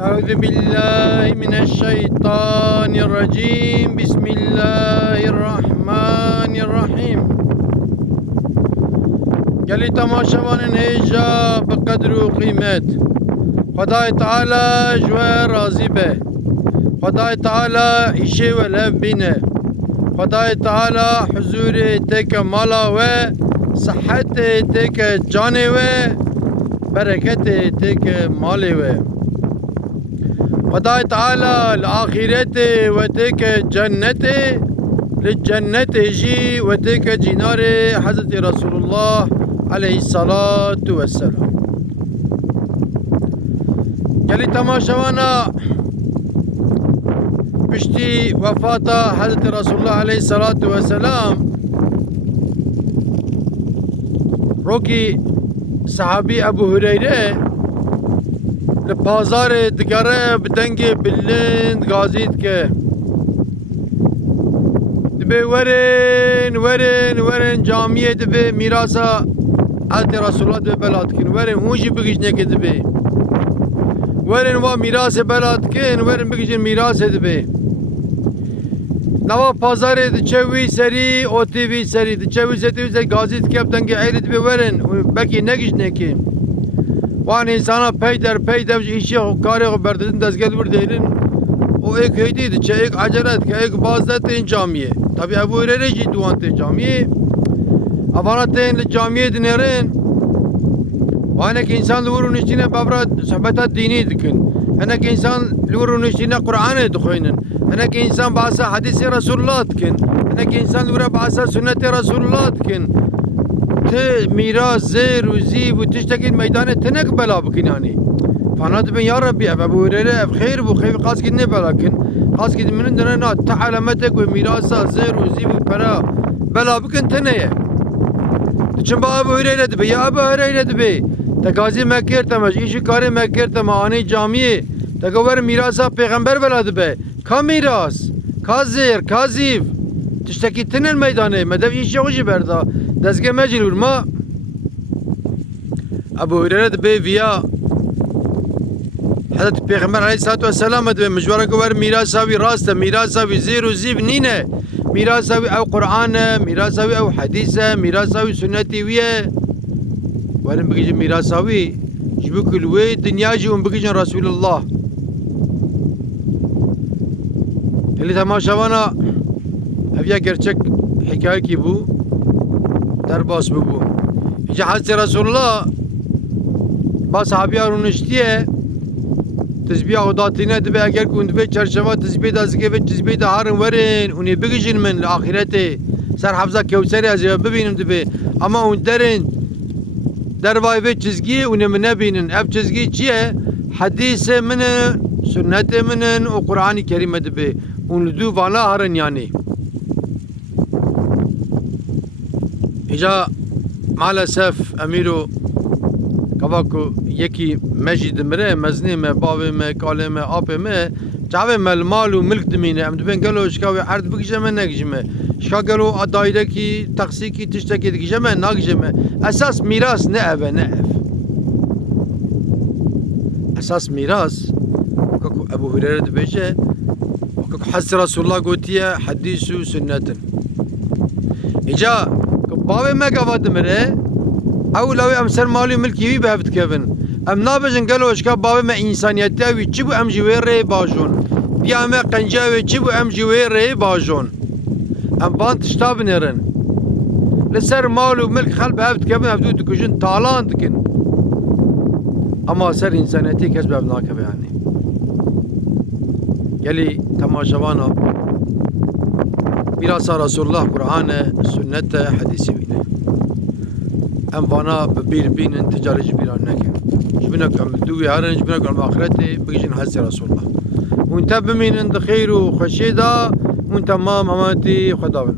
أعوذ بالله من الشيطان الرجيم بسم الله الرحمن الرحيم گلی تماشاوان هیجا بقدر و قیمت خدای تعالی جوه راضی به خدای تعالی ایشه و لب بینه خدای تعالی حضور تک مالا و صحت تک جان و برکت تک مال و خدای تعالی الآخرت و تک جنت للجنة جي وتلك جنار حضرت رسول الله عليه الصلاة والسلام قالي تماشوانا بشتي وفاة حضرت رسول الله عليه الصلاة والسلام روكي صحابي أبو هريرة لبازار دقاره بدنگ بلند غازيت که دبي ورن جامعه دبي ميراثا حضرت رسول الله دبي بلاد كن ورن هونجي بگيش نك دبي ورن وا ميراث بلاد كن ورن بگيش ميراث دبي نوا پازار دچوي سري اوتي سري دچوي زتي ز غازيت كابتن عيد دبي ورن بكي نگيش نك وان انسانا پیدر işi kare berdin dezgel burdeynin o ek heydiydi çek aceret ki ek bazdetin camiye tabi Ebu Hureyre ji duante camiye avanaten camiye dinerin vanek insan lurun içine babra sohbeta dini dikin enek insan lurun içine Kur'an'ı dikoynin enek insan bahsa hadisi Resulullah dikin enek insan lura bahsa sünneti Resulullah dikin te miras zir uzi bu tiştekin meydanı tenek bela bikin yani فانا دبن يا ربي ابو هريره بخير بخير قاس كدني بلاكن قاس كد من دنا تعلمتك وميراثا زير وزيب وبرا بلا بكن تنيه تشم ابو هريره دبي يا ابو هريره دبي تغازي مكر تمج ايش كاري مكر تماني جامعه تغور ميراثا پیغمبر بلا دبي كا ميراث كازير كازيف تشتكي تن الميدان مدف ايش يوجي بردا دزگه مجلور ما ابو هريره دبي ويا حضرت پیغمبر علیه الصلاة والسلام دبی مجبوره که ور میراثاوی راسته میراثاوی زیر و زیب نینه میراثاوی او قرآن میراثاوی او حدیث میراثاوی سنتی ویه ورن بگیج میراثاوی جبو کلوی دنیا جی اون بگیج رسول الله هلی تماشاوانا هفیا gerçek حکایه کی بو در باس بو هجا حضرت رسول الله با صحابیان رونشتیه تسبيح وداتينا دبي اگر كنت في چرشوا تسبيح دازگه و تسبيح ده هارن ورن اوني بگیجن من اخرته سر حفظه کوثری از ببینم دبي اما اون درن در وای و چizgi اون من نبینن اف چizgi چیه حدیث من سنت من و قرآن کریم دبي اون دو والا هارن يعني اجا مالسف امیرو کواکو یکی مجید مره مزنی me باوی me کاله me آپه me چاوه مل مال و ملک دمینه ام دبین گلو شکاوی عرض بگیجه me نگیجه me شکا گلو دایره کی تقسی کی تشته کی دگیجه me نگیجه me اساس میراث نه اوه نه اف اساس میراث وکاکو ابو هريره دبیجه وکاکو حضرت رسول الله گوتیه حدیث و سنتن ایجا باوی me گواد مره او لو ام سر مالی ملکی وی بهفت کevin ام نابجن گلو اشکا بابه ما انسانیتی وی چی بو ام جوی ری باجون بیا ما قنجه وی چی بو ام جوی ری باجون ام بان تشتاب نرن لسر مال و ملک خل بهفت کevin افدو دکجن تالان دکن اما سر انسانیتی کس بهفت ناکه yani گلی تماشاوانا mirasa Resulullah Kur'an'ı sünnete hadisi bine ام وانا ببیر بینن تجارج بیران نکن جبنا کم دوی هرن جبنا کم آخرتی بگیجن حضرت رسول الله وانت بمینن خیر و خوشی دا وانت ما امانتی خدا بن